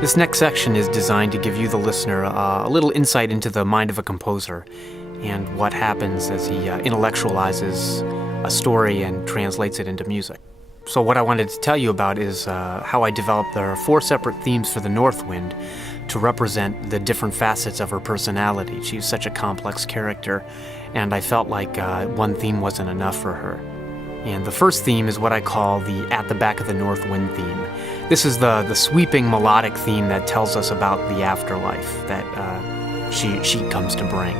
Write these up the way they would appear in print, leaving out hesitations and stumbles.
This next section is designed to give you, the listener, a little insight into the mind of a composer and what happens as he intellectualizes a story and translates it into music. So what I wanted to tell you about is how I developed. There are 4 separate themes for the Northwind to represent the different facets of her personality. She's such a complex character, and I felt like one theme wasn't enough for her. And the first theme is what I call the At the Back of the Northwind theme. This is the sweeping melodic theme that tells us about the afterlife that she comes to bring.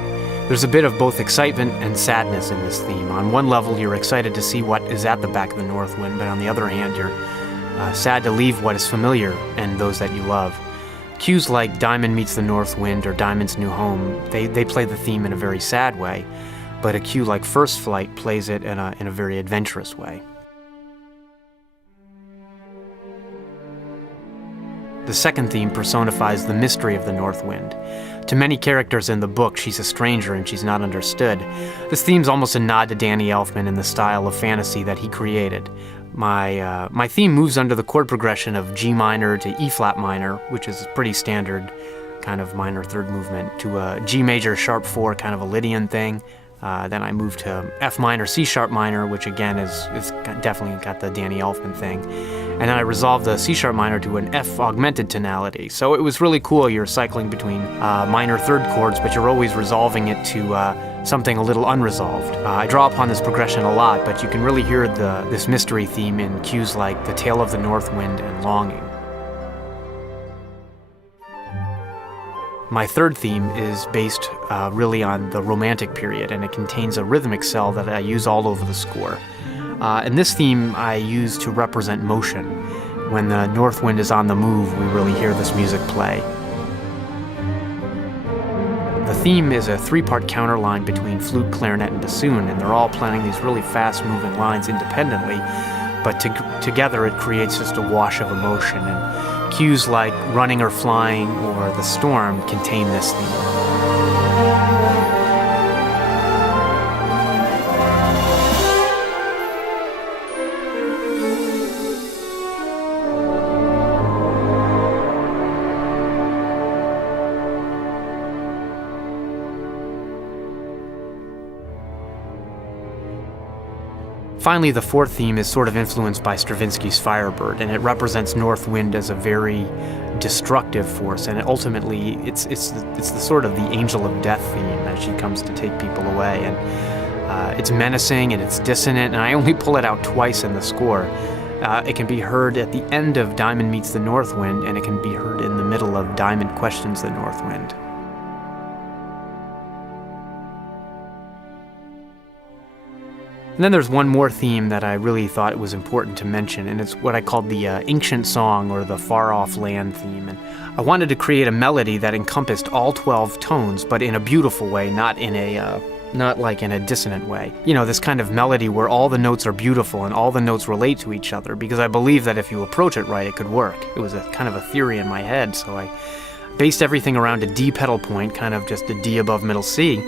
There's a bit of both excitement and sadness in this theme. On one level, you're excited to see what is at the back of the Northwind, but on the other hand, you're sad to leave what is familiar and those that you love. Cues like Diamond Meets the Northwind or Diamond's New Home, they play the theme in a very sad way, but a cue like First Flight plays it in a very adventurous way. The second theme personifies the mystery of the Northwind. To many characters in the book, she's a stranger and she's not understood. This theme's almost a nod to Danny Elfman in the style of fantasy that he created. My theme moves under the chord progression of G minor to E flat minor, which is a pretty standard kind of minor third movement, to a G major sharp 4 kind of a Lydian thing. Then I moved to F minor, C sharp minor, which again is definitely got the Danny Elfman thing. And then I resolved the C sharp minor to an F augmented tonality. So it was really cool. You're cycling between minor third chords, but you're always resolving it to something a little unresolved. I draw upon this progression a lot, but you can really hear this mystery theme in cues like The Tale of the Northwind and Longing. My third theme is based really on the Romantic period, and it contains a rhythmic cell that I use all over the score. And this theme I use to represent motion. When the Northwind is on the move, we really hear this music play. The theme is a 3-part counterline between flute, clarinet, and bassoon, and they're all playing these really fast-moving lines independently, but together it creates just a wash of emotion. And cues like Running or Flying or The Storm contain this theme. Finally, the fourth theme is sort of influenced by Stravinsky's Firebird, and it represents Northwind as a very destructive force, and ultimately it's the sort of the angel of death theme as she comes to take people away. And it's menacing and it's dissonant, and I only pull it out twice in the score. It can be heard at the end of Diamond Meets the Northwind, and it can be heard in the middle of Diamond Questions the Northwind. And then there's one more theme that I really thought it was important to mention, and it's what I called the Ancient Song or the Far Off Land theme. And I wanted to create a melody that encompassed all 12 tones, but in a beautiful way, not like in a dissonant way. You know, this kind of melody where all the notes are beautiful and all the notes relate to each other, because I believe that if you approach it right, it could work. It was a kind of a theory in my head, so I based everything around a D pedal point, kind of just a D above middle C,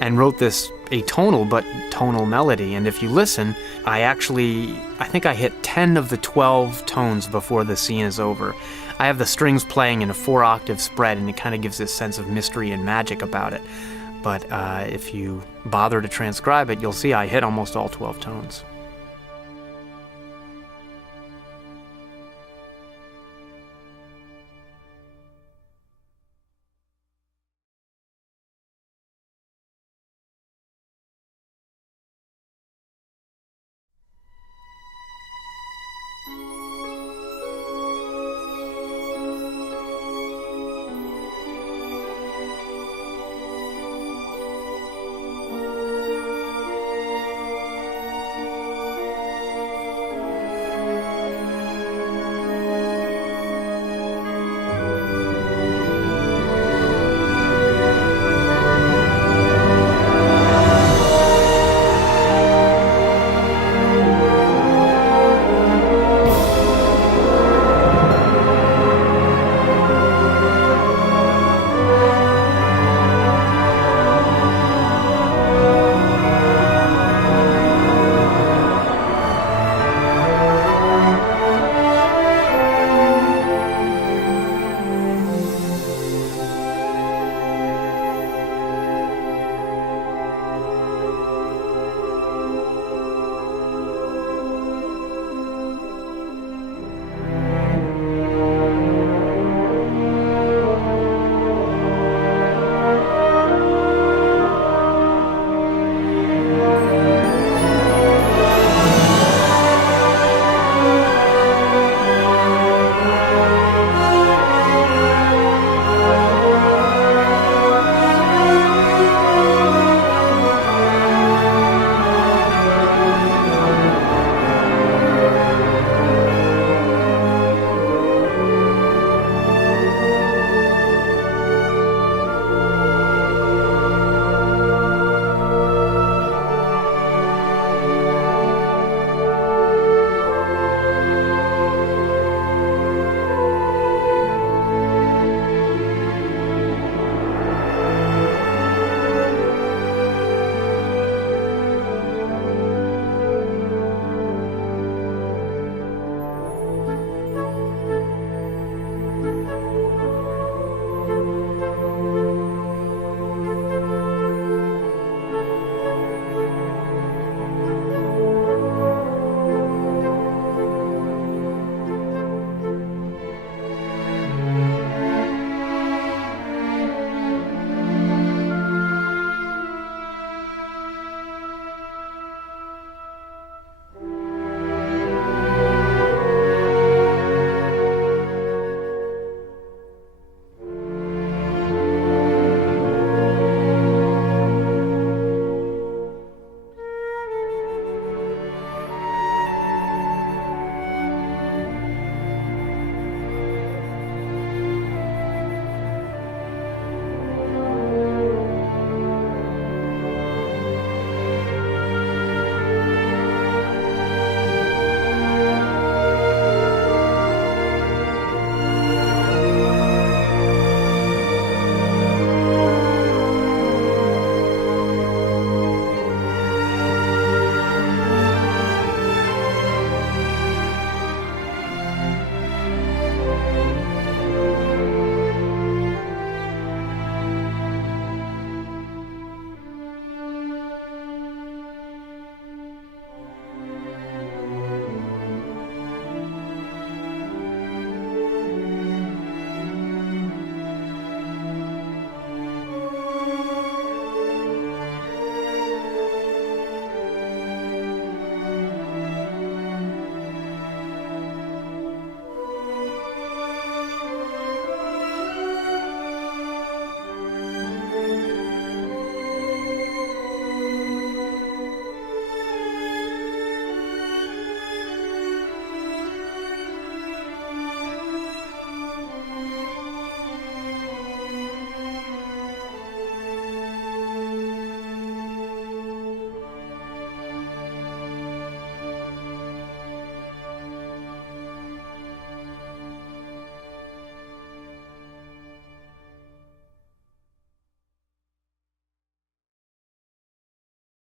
and wrote this atonal but tonal melody. And if you listen, I think I hit 10 of the 12 tones before the scene is over. I have the strings playing in a 4-octave spread, and it kind of gives this sense of mystery and magic about it. But if you bother to transcribe it, you'll see I hit almost all 12 tones.